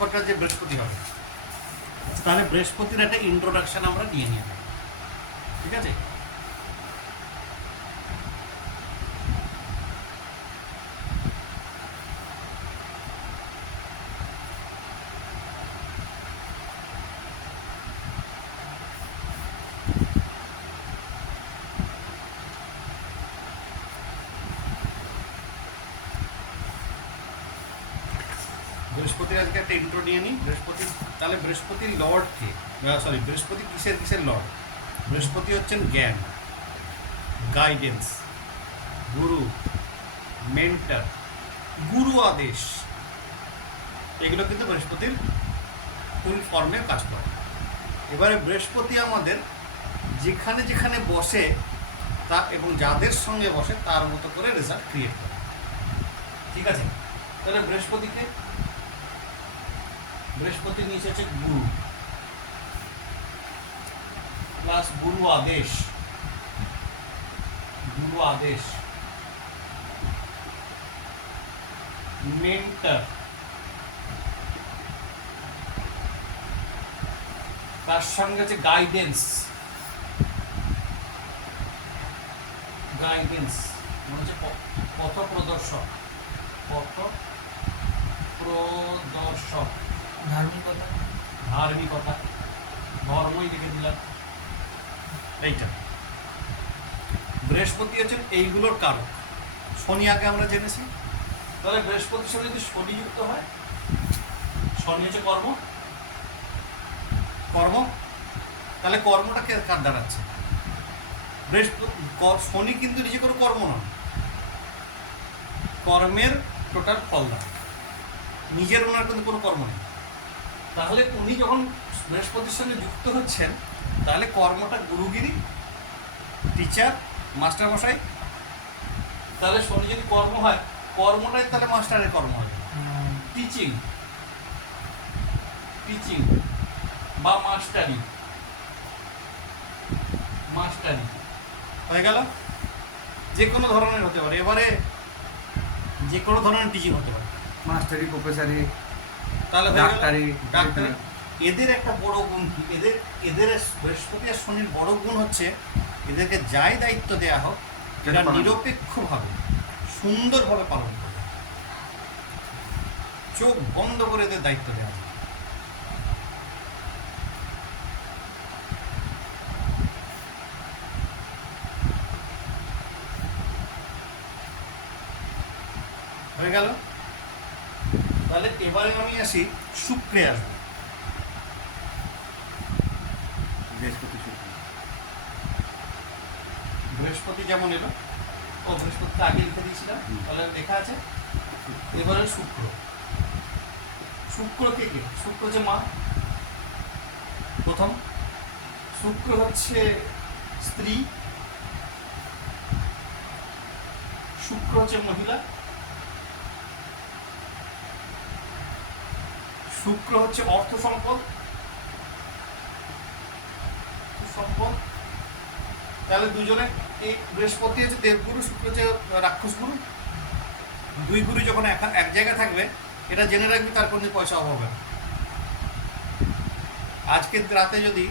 পরকার যে বৃহস্পতি হবে, তাহলে বৃহস্পতির একটা ইন্ট্রোডাকশন আমরা নিয়ে নিয়ে নেব, ঠিক আছে? বৃহস্পতির আজকে একটা ইন্ট্রো নিয়ে নিই। বৃহস্পতি, তাহলে বৃহস্পতির লর্ড কে? সরি, বৃহস্পতি কিসের কিসের লর্ড? বৃহস্পতি হচ্ছেন জ্ঞান, গাইডেন্স, গুরু, মেন্টর, গুরু আদেশ, এগুলো কিন্তু বৃহস্পতির ফুল ফর্মে কাজ করে। এবারে বৃহস্পতি আমাদের যেখানে যেখানে বসে তা এবং যাদের সঙ্গে বসে তার মতো করে রেজাল্ট ক্রিয়েট করে, ঠিক আছে? তাহলে বৃহস্পতিকে, বৃহস্পতি নিচে হচ্ছে গুরু প্লাস গুরু আদেশ, গুরু আদেশ, মেন্টর, তার সঙ্গে হচ্ছে গাইডেন্স, গাইডেন্স মানে হচ্ছে পথ প্রদর্শক, পথ প্রদর্শক, ধার্মিকতা, ধার্মিকতা, ধর্মই লিখে দিলাম। এইটা বৃহস্পতি হচ্ছেন এইগুলোর কারক। শনি আগে আমরা জেনেছি, তাহলে বৃহস্পতির সঙ্গে যদি শনি যুক্ত হয়, শনি হচ্ছে কর্ম, কর্ম, তাহলে কর্মটা কার দাঁড়াচ্ছে? বৃহস্পতি, শনি কিন্তু নিজে কোনো কর্ম নয়, কর্মের টোটাল ফল দেয়, নিজের ওনার কিন্তু কোনো কর্ম নেই। তাহলে উনি যখন বৃহস্পতির সঙ্গে যুক্ত হচ্ছেন, তাহলে কর্মটা গুরুগিরি, টিচার, মাস্টারমশাই। তাহলে শনি যদি কর্ম হয়, কর্মটাই তাহলে মাস্টারের কর্ম হয়, টিচিং, টিচিং বা মাস্টারি, মাস্টারি হয়ে গেল। যে কোনো ধরনের হতে পারে, এবারে যে কোনো ধরনের টিচিং হতে পারে, মাস্টারি, প্রফেসরি, তাহলে ডাক্তারি, ডাক্তারি। এদের একটা বড় গুণ কি? এদের বৃহস্পতি আর শনির বড় গুণ হচ্ছে এদেরকে যাই দায়িত্ব দেওয়া হোক এরা নিরপেক্ষভাবে সুন্দরভাবে পালন করবে, চোখ বন্ধ করে এদের দায়িত্ব দেওয়া যায়। হয়ে গেল। তাহলে এবারে আমি আসি শুক্রে আসবো। বৃহস্পতি, শুক্র, বৃহস্পতি যেমন এলো, ও বৃহস্পতিটা আগে লিখে দিয়েছিলাম, তাহলে লেখা আছে। এবারে শুক্র, শুক্র কে কে? শুক্র হচ্ছে মা, প্রথম। শুক্র হচ্ছে স্ত্রী, শুক্র হচ্ছে মহিলা, শুক্র হচ্ছে অর্থ সম্পদ, সম্পদ। তাহলে দুজনে, এই বৃহস্পতি হচ্ছে দেবগুরু, শুক্র হচ্ছে রাক্ষস গুরু। দুই গুরু যখন এক জায়গায় থাকবে, এটা জেনে রাখবি তার কোনো পয়সা অভাব হবে না। আজকের রাতে যদি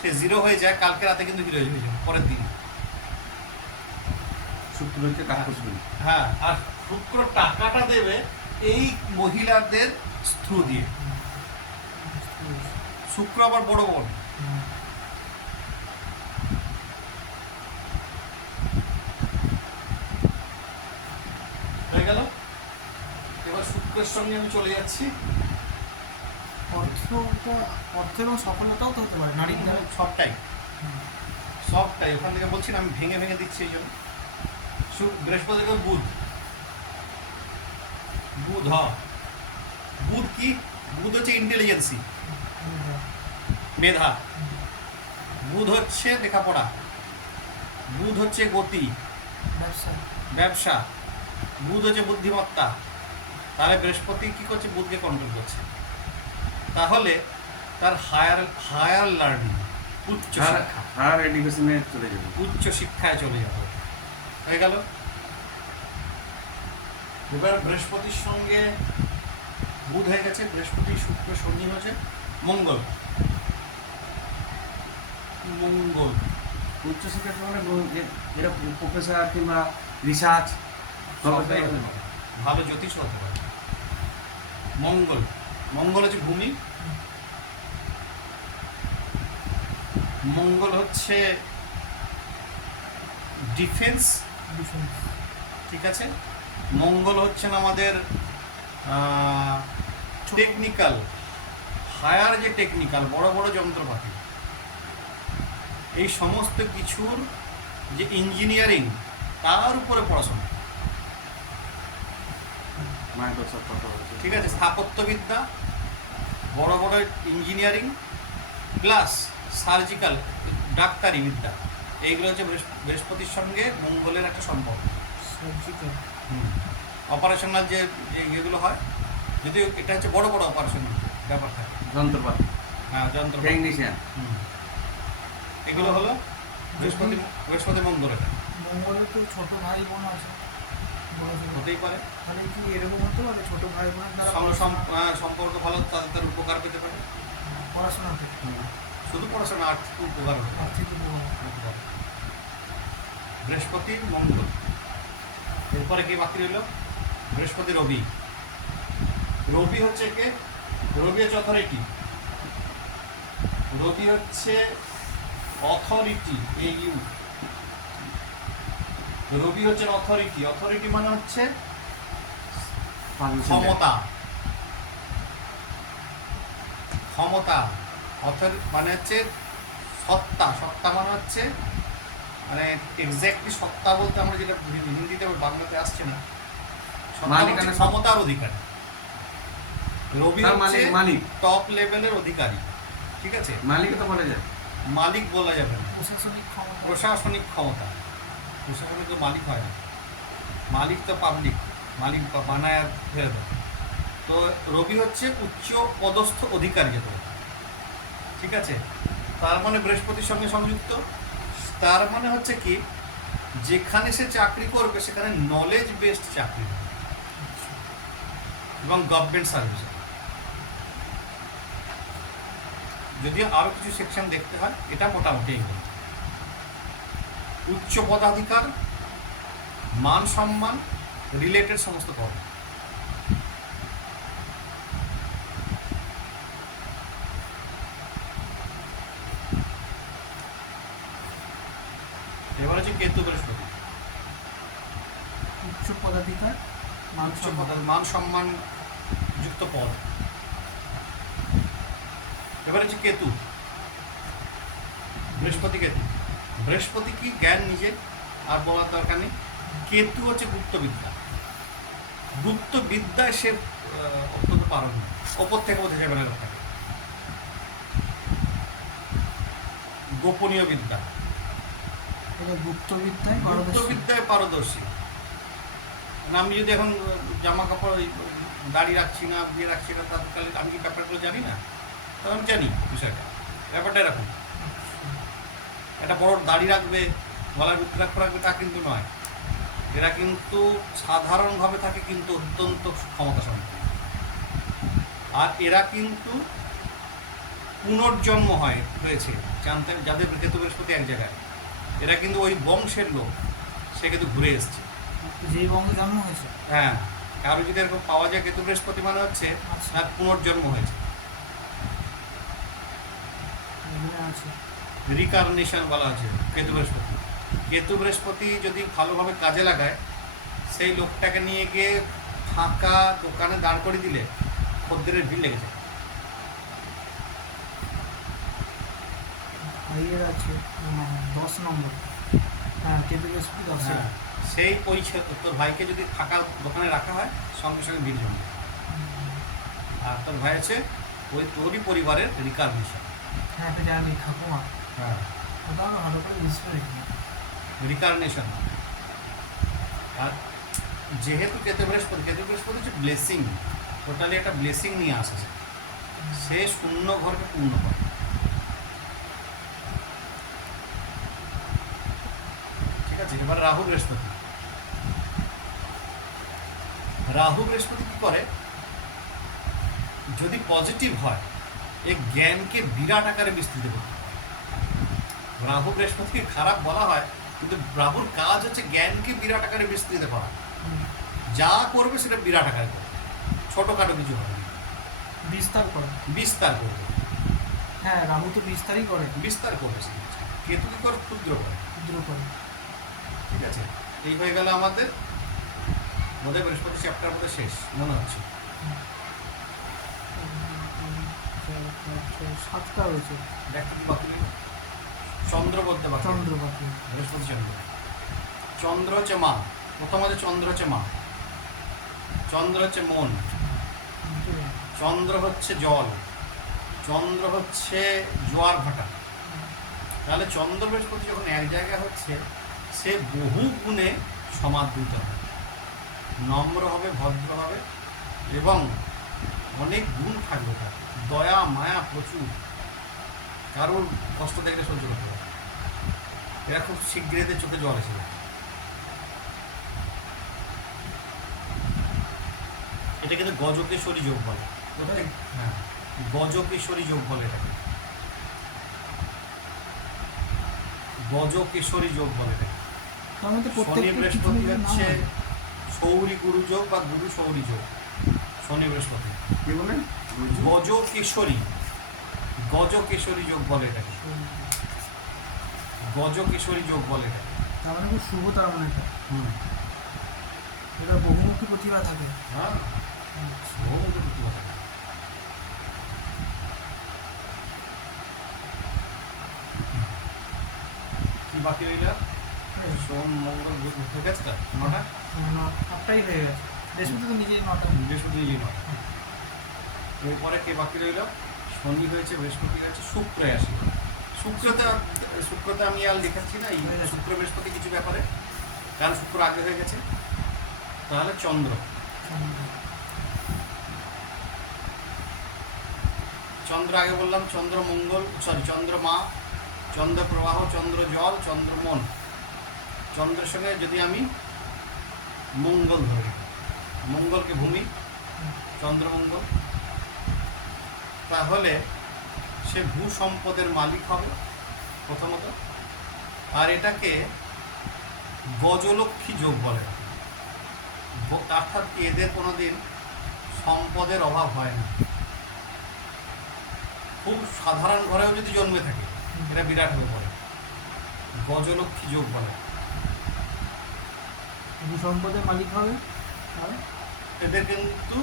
সে জিরো হয়ে যায়, কালকে রাতে কিন্তু হিরো হয়ে যাবে পরের দিন। শুক্র হচ্ছে রাক্ষস গুরু। হ্যাঁ, আর শুক্র টাকাটা দেবে এই মহিলাদের থ্রু দিয়ে। শুক্র আবার বড় বোন, হয়ে গেল। এবার শুক্রের সঙ্গে আমি চলে যাচ্ছি। অর্থ এবং সফলতাও তো হতে পারে নারীর দ্বারা। সবটাই, সবটাই ওখান থেকে বলছি না, আমি ভেঙে ভেঙে দিচ্ছি এই জন্য। বৃহস্পতি বুধ, বুধ বুধ কি? বুধ হচ্ছে ইন্টেলিজেন্সি, মেধা। বুধ হচ্ছে লেখাপড়া, বুধ হচ্ছে গতি, ব্যবসা, ব্যবসা। বুধ হচ্ছে বুদ্ধিমত্তা। তাহলে বৃহস্পতি কি করছে? বুধকে কন্ট্রোল করছে। তাহলে তার হায়ার লার্নিং, উচ্চ শিক্ষা, হায়ার এডুকেশনে চলে যাবে, উচ্চ শিক্ষায় চলে যাবে। হয়ে গেল। এবার বৃহস্পতির সঙ্গে বুধ হয়ে গেছে, বৃহস্পতি, শুক্র, শনি হচ্ছে মঙ্গল। মঙ্গল উচ্চশিক্ষার সময় যেটা প্রফেসর কিংবা রিসার্চ সবটাই হতে পারে। ভালো জ্যোতিষ হতে পারে। মঙ্গল, মঙ্গল হচ্ছে ভূমি, মঙ্গল হচ্ছে ডিফেন্স, ডিফেন্স। ঠিক আছে। মঙ্গল হচ্ছেন আমাদের টেকনিক্যাল, হায়ার যে টেকনিক্যাল বড় বড় যন্ত্রপাতি, এই সমস্ত কিছুর যে ইঞ্জিনিয়ারিং, তার উপরে পড়াশোনা, মাইক্রোসফট কথা বলছে। ঠিক আছে। স্থাপত্যবিদ্যা, বড় বড় ইঞ্জিনিয়ারিং, প্লাস সার্জিক্যাল, ডাক্তারি বিদ্যা, এইগুলো হচ্ছে বৃহস্পতির সঙ্গে মঙ্গলের একটা সম্পর্ক। সার্জিক্যাল। অপারেশনাল যে যে ইয়েগুলো হয়, যদিও এটা হচ্ছে বড় বড় অপারেশনাল ব্যাপার থাকে। যন্ত্রপাতি, হ্যাঁ, যন্ত্র, টেকনিশিয়ান। এগুলো হলো বৃহস্পতি, বৃহস্পতি মঙ্গল। এটা মঙ্গলের তো ছোট ভাই বোন আছে, বড় ছোট। হতেই পারে, তাহলে কি এরকম হতে পারে ছোট ভাই বোনের দ্বারা সম্পর্ক ভালো, তাদের উপকার পেতে পারে। পড়াশোনাতে শুধু পড়াশোনা, আর্থিক উপকার হতে পারে। আর্থিক উপকার। বৃহস্পতি মঙ্গল। এরপরে কি বাকি রইল? বৃহস্পতি রবি। রবি হচ্ছে কে? রবি হচ্ছে অথরিটি। রবি হচ্ছে অথরিটি, EU। রবি হচ্ছে অথরিটি। অথরিটি মানে হচ্ছে ক্ষমতা, ক্ষমতা। মানে হচ্ছে সত্তা। সত্তা মানে হচ্ছে, মানে এক্স্যাক্টলি সত্তা বলতে আমরা যেটা হিন্দিতে বাংলাতে আসছে না, সত্তা মানে ক্ষমতার অধিকারী। রবি হচ্ছে মালিক, টপ লেভেলের অধিকারী, ঠিক আছে। মালিক তো বলা যায়, মালিক বলা যাবে না, প্রশাসনিক ক্ষমতা। প্রশাসনিক ক্ষমতা। প্রশাসনিক তো মালিক হয় না, মালিক তো পাবলিক, মালিক বানায় আর ফেলে দেয়। তো রবি হচ্ছে উচ্চ পদস্থ অধিকারী, যেটা, ঠিক আছে। তার মানে বৃহস্পতির সঙ্গে সংযুক্ত। তার মানে হচ্ছে কি, যেখানে সে চাকরি করবে সেখানে নলেজ বেসড চাকরি হবে এবং গভর্নমেন্ট সার্ভিস। যদিও আরও কিছু সেকশন দেখতে হয়, এটা মোটামুটি এগুলো। উচ্চ পদাধিকার, মান সম্মান রিলেটেড সমস্ত কর্ম। এবার হচ্ছে কেতু বৃহস্পতি। উচ্চ পদাধিকার, মান সম্মান। মান সম্মান যুক্ত পদ। এবার হচ্ছে কেতু, বৃহস্পতি কেতু। বৃহস্পতি কি জ্ঞান, নিজে আর বলার দরকার নেই। কেতু হচ্ছে গুপ্তবিদ্যা। গুপ্তবিদ্যায় সে অত্যন্ত পারদর্শী, ওপর থেকে বোঝা যাবে না লোকটাকে। গোপনীয় বিদ্যা, গুপ্তবিদ্যায় গুপ্তবিদ্যায় পারদর্শী। মানে আমি যদি এখন জামা কাপড় দাড়ি রাখছি না, বিয়ে রাখছি না, তাহলে আমি কি ব্যাপারগুলো জানি না? তো আমি জানি বিষয়টা, ব্যাপারটা এরকম। একটা বড় দাড়ি রাখবে, গলার রুদ্রাক্ষ রাখবে, তা কিন্তু নয়। এরা কিন্তু সাধারণভাবে থাকে, কিন্তু অত্যন্ত ক্ষমতা সম্পন্ন। আর এরা কিন্তু পুনর্জন্ম হয়েছে, জানতে, যাদের কেতু বৃহস্পতি এক জায়গায়, এরা কিন্তু ওই বংশের লোক, সে কিন্তু ঘুরে এসছে, যেই বংশে জন্ম হয়েছে। হ্যাঁ, কারো যদি এরকম পাওয়া যায় কেতু বৃহস্পতি, মানে হচ্ছে তার পুনর্জন্ম হয়েছে। রিকার্নেশন বলা হচ্ছে কেতু বৃহস্পতি। কেতু বৃহস্পতি যদি ভালোভাবে কাজে লাগায়, সেই লোকটাকে নিয়ে গিয়ে ফাঁকা দোকানে দাঁড় করে দিলে খদ্দেরের ভিড় লেগে যায়। ভাইয়ের আছে 10 নম্বর। হ্যাঁ, কেতু বৃহস্পতি 10। হ্যাঁ, সেই ওই তোর ভাইকে যদি ফাঁকা দোকানে রাখা হয়, সঙ্গে সঙ্গে ভিড় জমে। আর তোর ভাই আছে ওই তোরই পরিবারের রিকার্নেশন। হ্যাঁ, এটা জানি, ঠাকুমা। হ্যাঁ, ওটা আমরা ভালো করে বুঝতে পারি। রিকার্নেশন। আর যেহেতু কেতু বৃহস্পতি হচ্ছে ব্লেসিং, টোটালি একটা ব্লেসিং নিয়ে আসে, সে শূন্য ঘরকে পূর্ণ করে। ঠিক আছে। এবার রাহু বৃহস্পতি। রাহু বৃহস্পতি কি করে? যদি পজিটিভ হয় এই জ্ঞানকে বিরাট আকারে বিস্তৃত করতে পারে। রাহু বৃহস্পতিকে খারাপ বলা হয়, কিন্তু রাহুর কাজ হচ্ছে জ্ঞানকে বিরাট আকারে বিস্তৃত করা। যা করবে সেটা বিরাট আকারে করবে, ছোটোখাটো কিছু হবে না, বিস্তার করে। বিস্তার করবে, হ্যাঁ, রাহু তো বিস্তারই করে, বিস্তার করবে সে। কেতু কি করে? ক্ষুদ্র করে। ক্ষুদ্র করে। ঠিক আছে, এই হয়ে গেল আমাদের বোধহয় বৃহস্পতি চ্যাপ্টার মধ্যে শেষ মনে হচ্ছে। 7টা হয়েছে। দেখতে কি বাকি রইল? চন্দ্র বলতে বাকি রইল। চন্দ্র বাকি। বৃহস্পতি চন্দ্র। চন্দ্র হচ্ছে মা, প্রথম হচ্ছে চন্দ্র হচ্ছে মা, চন্দ্র হচ্ছে মন, চন্দ্র হচ্ছে জল, চন্দ্র হচ্ছে জোয়ার ভাটা। তাহলে চন্দ্র বৃহস্পতি যখন এক জায়গায় হচ্ছে, সে বহু গুণে সমাদৃত হবে, নম্র হবে, ভদ্র হবে, এবং অনেক গুণ থাকবে তার, দয়া মায়া প্রচুর, কারোর কষ্ট দেখলে সহ্য করতে পারে। এরা খুব শীঘ্রই এদের চোখে জল এসে যায়। এটা কিন্তু গজকেশ্বরী যোগ বলে। প্রত্যেক, হ্যাঁ, গজকেশ্বরী যোগ বলে এটাকে, গজকেশ্বরী যোগ বলে এটাকে। তার মধ্যে শনি প্রত্যেকটা বৃহস্পতি কিছু নাম হচ্ছে আছে। সৌরী গুরু যোগ বা গুরু সৌরী যোগ। শনি বৃহস্পতি কি বলেন? গজকেশ্বরী, গজকেশ্বরী যোগ বলে এটাকে, গজকেশ্বরী যোগ বলে এটাকে। তার মানে খুব শুভ, তার মানে এটা। হুম, এটা বহুমুখী প্রতিভা থাকে। হ্যাঁ, বহুমুখী প্রতিভা থাকে। কি বাকি রইল? সোম মঙ্গল বুধ হয়ে গেছে, তার 9টা। 8টাই হয়ে গেছে। বৃহস্পতি তো নিজেই 9টা। বৃহস্পতি নিজেই 9টা। এরপরে কে বাকি রইল? শনি হয়েছে, বৃহস্পতি হয়েছে, শুক্র আসে। শুক্রতে আমি আর দেখাচ্ছি না, এই হয়ে গেছে। শুক্র বৃহস্পতি কিছু ব্যাপারে, কারণ শুক্র আগে হয়ে গেছে। তাহলে চন্দ্র, চন্দ্র আগে বললাম, চন্দ্র মঙ্গল, চন্দ্র মা, চন্দ্র প্রবাহ, চন্দ্র জল, চন্দ্র মন। চন্দ্রের সঙ্গে যদি আমি মঙ্গল ধরি, মঙ্গলকে ভূমি, চন্দ্রমঙ্গল, তাহলে সে ভূ সম্পদের মালিক হবে প্রথমত। আর এটাকে গজলক্ষ্মী যোগ বলে, অর্থাৎ এদের কোনোদিন সম্পদের অভাব হয় না। খুব সাধারণ ঘরেও যদি জন্মে থাকে, এটা বিরাট হয়ে পড়ে, গজলক্ষ্মী যোগ বলে। সম্পদের মালিক হবে। আর এদের কিন্তু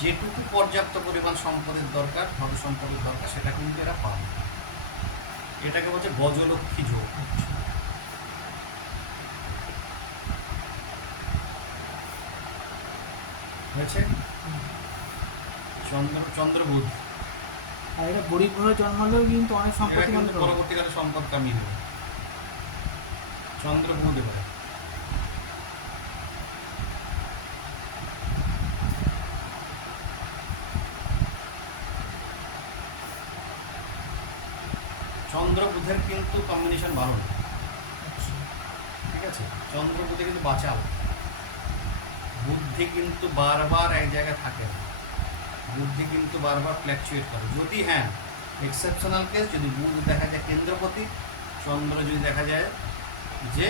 যেটুকু পর্যাপ্ত পরিমাণ সম্পদের দরকার, ধন সম্পদের দরকার, সেটা কিন্তু এরা পাবে। এটাকে বলছে গজলক্ষ্মী যোগ। হয়েছে? চন্দ্রবুধ, আর এটা গরিব ঘরে জন্মালেও কিন্তু অনেক এরা সম্পত্তি কিন্তু মালিক হবে। পরবর্তীকালে সম্পদ কামিয়ে দেবে। চন্দ্রবুধ এবার চন্দ্র বুধের কিন্তু কম্বিনেশন ভালো না। আচ্ছা। ঠিক আছে, চন্দ্র বুধে কিন্তু বাঁচাও, বুদ্ধি কিন্তু বারবার এক জায়গায় থাকে না, বুদ্ধি কিন্তু বারবার ফ্ল্যাকচুয়েট করে। যদি হ্যাঁ এক্সেপশনাল কেস, যদি বুধ দেখা যায় কেন্দ্রপতি, চন্দ্র যদি দেখা যায় যে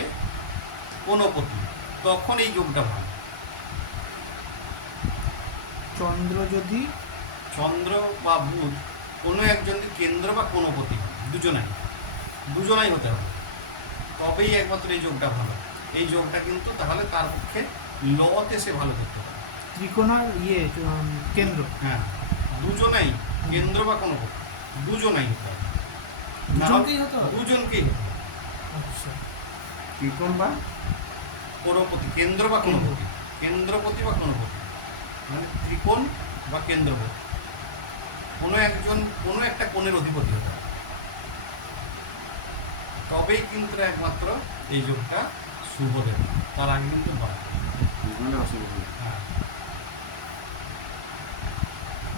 কোনপতি, তখন এই যোগটা ভালো। চন্দ্র যদি চন্দ্র বা বুধ কোনো একজন যদি কেন্দ্র বা কোনপতি হয়, দুজনাই হতে হবে, তবেই একমাত্র এই যোগটা ভালো। এই যোগটা কিন্তু তাহলে তার পক্ষে লতে সে ভালো করতে পারে। ত্রিকোণার কেন্দ্র। হ্যাঁ, দুজনাই কেন্দ্র বা কোনপতি, দুজনাই হতে হবে। দুজনকেই হতে হবে? দুজনকেই হতে হবে। আচ্ছা। ত্রিকোণ বা কোনপতি, কেন্দ্র বা কোনপতি, কেন্দ্রপতি বা কোনপতি, মানে ত্রিকোণ বা কেন্দ্রপতি, কোনো একটা কোণের অধিপতি হতে হবে, তবেই কিন্তু একমাত্র এই যোগটা শুভ দেবে। তার আগে কিন্তু হয় নাহলে অসুবিধা নেই। হ্যাঁ।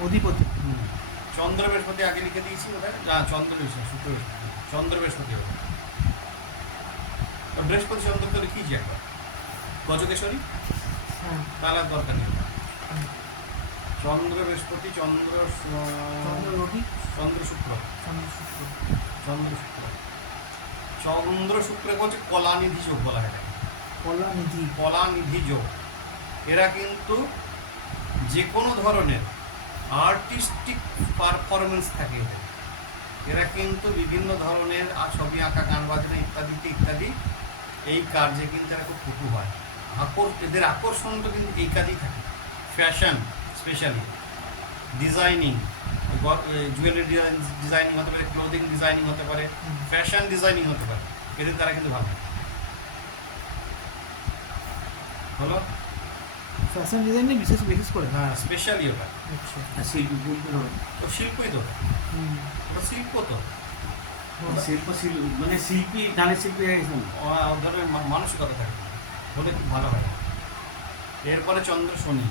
অধিপতি। চন্দ্র বৃহস্পতি আগে লিখে দিয়েছি বোধহয়, চন্দ্র বৃহস্পতি, শুক্র বৃহস্পতি, চন্দ্র বৃহস্পতি হবে। বৃহস্পতি চন্দ্র তো লিখিয়েছি একবার, গজকেশ্বরী, হ্যাঁ। তাহলে আর দরকার নেই। চন্দ্র বৃহস্পতি, চন্দ্র চন্দ্র রবি, চন্দ্র শুক্র, চন্দ্র শুক্র। চন্দ্র শুক্র, চন্দ্র শুক্রকে হচ্ছে কলানিধি যোগ বলা হয় এটাকে। কলানিধি। কলানিধি যোগ। এরা কিন্তু যে কোনো ধরনের আর্টিস্টিক পারফরমেন্স থাকে এদের। এরা কিন্তু বিভিন্ন ধরনের ছবি আঁকা, গান বাজনা ইত্যাদিতে ইত্যাদি এই কার্যে কিন্তু এরা খুব পটু হয়। এদের আকর্ষণটা কিন্তু এই কাজেই থাকে। Fashion specially, designing, jewellery designing হতে পারে, ক্লোদিং ডিজাইনিং হতে পারে, ফ্যাশন ডিজাইনিং হতে পারে, এদের দ্বারা কিন্তু ভালো হলো। ফ্যাশন ডিজাইনে বিশেষ বিশেষ করে। হ্যাঁ, স্পেশালি ওটা আচ্ছা। আর শিল্পী বলতে হবে তো শিল্পই তো, হুম। ওটা শিল্প তো, মানে শিল্পী, গানের শিল্পী হয়ে গেছেন। ধরে মানসিকতা থাকে বলে খুব ভালো হয়। এরপরে চন্দ্র শনি।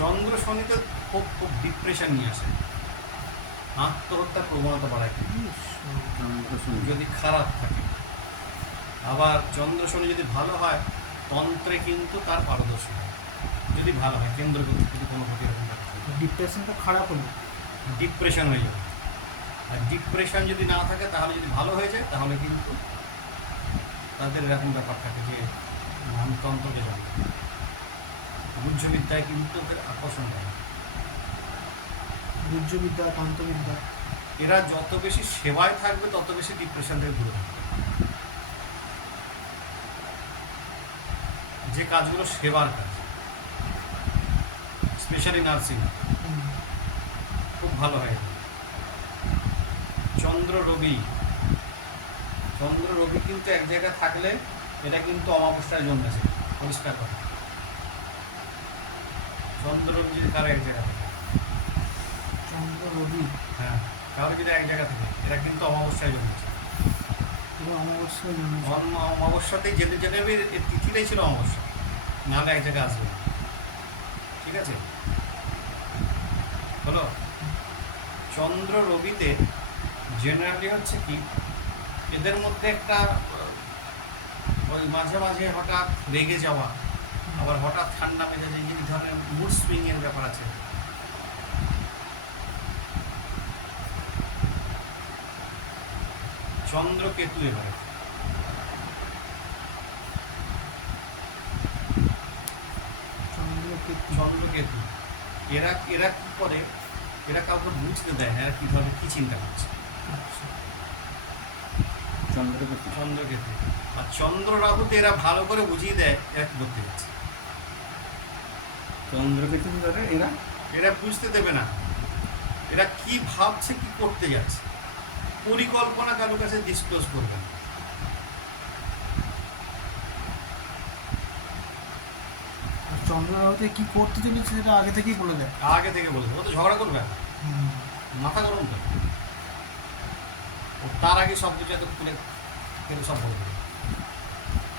চন্দ্র শনিতে খুব খুব ডিপ্রেশন নিয়ে আসে, আত্মহত্যার প্রবণতা বাড়ায় যদি খারাপ থাকে। আবার চন্দ্র শনি যদি ভালো হয়, তন্ত্রে কিন্তু তার পারদর্শী হয় যদি ভালো হয়। কেন্দ্র যদি কোনো ক্ষতি এরকম ডিপ্রেশনটা খারাপ হলো, ডিপ্রেশন হয়ে যাবে। আর ডিপ্রেশন যদি না থাকে, তাহলে যদি ভালো হয়ে যায়, তাহলে কিন্তু তাদের এরকম ব্যাপার থাকে যে আমি তন্ত্রকে জানি, গুহ্যবিদ্যায় কিন্তু ওদের আকর্ষণ হয়। গুহ্যবিদ্যা, তন্ত্রবিদ্যা। এরা যত বেশি সেবায় থাকবে, তত বেশি ডিপ্রেশন থেকে দূরে থাকবে। যে কাজগুলো সেবার কাজ, স্পেশালি নার্সিং, হুম। খুব ভালো হয়। চন্দ্র রবি। চন্দ্র রবি কিন্তু এক জায়গায় থাকলে এটা কিন্তু অমাবস্যায় জন্মেছে, পরিষ্কার কথা। চন্দ্র রবি যদি কারো এক জায়গা থাকে, চন্দ্র রবি হ্যাঁ, কারো যদি এক জায়গা থাকে, এরা কিন্তু অমাবস্যায় জন্মেছে। পুরো অমাবস্যায় জন্মেছে। অমাবস্যাতেই যেতে যেতে এর তিথিটাই ছিল অমাবস্যা, নাহলে এক জায়গায় আসবে না। ঠিক আছে, হলো। চন্দ্র রবিতে জেনারেলি হচ্ছে কি, এদের মধ্যে একটা ওই মাঝে মাঝে হঠাৎ রেগে যাওয়া, আবার হঠাৎ ঠান্ডা মেজাজে এই ধরনের মুড সুইংয়ের ব্যাপার আছে। চন্দ্র কেতু এবারে। চন্দ্রকেতু এরা এরা কি করে, এরা কাউকে বুঝতে দেয় না এরা কীভাবে কী চিন্তা করছে। চন্দ্রকেতু। চন্দ্রকেতু আর চন্দ্র রাহুতে এরা ভালো করে বুঝিয়ে দেয় এরা কী করতে যাচ্ছে। চন্দ্রকেতু ধরে এরা এরা বুঝতে দেবে না এরা কি ভাবছে, কি করতে যাচ্ছে। পরিকল্পনা কারোর কাছে ডিসক্লোজ করবে না। চন্দ্ররাহুতে কি করতে চলেছে সেটা আগে থেকেই বলে দেয়। আগে থেকে বলে দেবে, ও তো ঝগড়া করবে না, মাথা গরম তো। ও তার আগে সব কিছু এত খুলে কিন্তু সব বলে দেবে।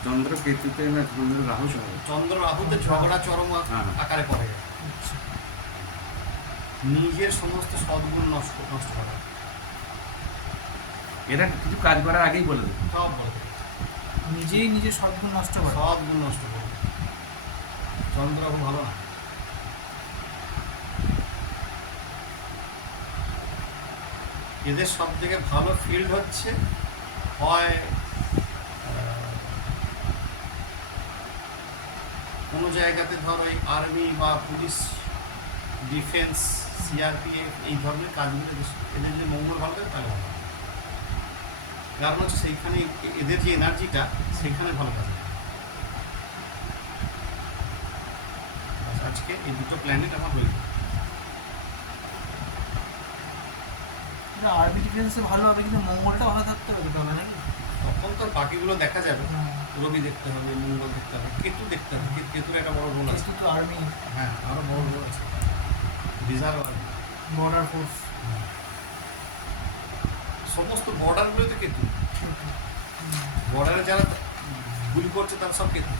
চন্দ্রকেতুতে না চন্দ্র রাহু সহ চন্দ্র রাহুতে ঝগড়া চরম আকারে পড়ে যায়। নিজের সমস্ত সদ্গুণ নষ্ট করা, এরা কিছু কাজ করার আগেই বলে দেবে। সব বলে দেবে। নিজেই নিজের সদ্গুণ নষ্ট করে। সব গুণ নষ্ট করবে। চন্দ্র রাহু ভালো না। এদের সব থেকে ভালো ফিল্ড হচ্ছে হয় কোনো জায়গাতে ধর ওই আর্মি বা পুলিশ, ডিফেন্স, সিআরপিএফ এই ধরনের কাজগুলো এদের যদি মঙ্গল ভালো থাকে তাহলে ভালো। কারণ হচ্ছে সেইখানে এদের যে এনার্জিটা সেখানে ভালো কাজ। আজকে এই দুটো প্ল্যানেট আমার রয়েছে। আর্মি ডিফেন্সে ভালো হবে, কিন্তু মঙ্গলটা ভালো থাকতে হবে তবে নাকি? তখন তো বাকিগুলো দেখা যাবে। রবি দেখতে হবে, মঙ্গল দেখতে হবে, কেতু দেখতে হবে। কেতুর একটা বড় রোল আছে। কিন্তু আর্মি, হ্যাঁ, আরও বড় রোল আছে। রিজার্ভ আর্মি, বর্ডার ফোর্স, সমস্ত বর্ডারগুলোতে কেতু। বর্ডারে যারা গুলি করছে তারা সব কেতু।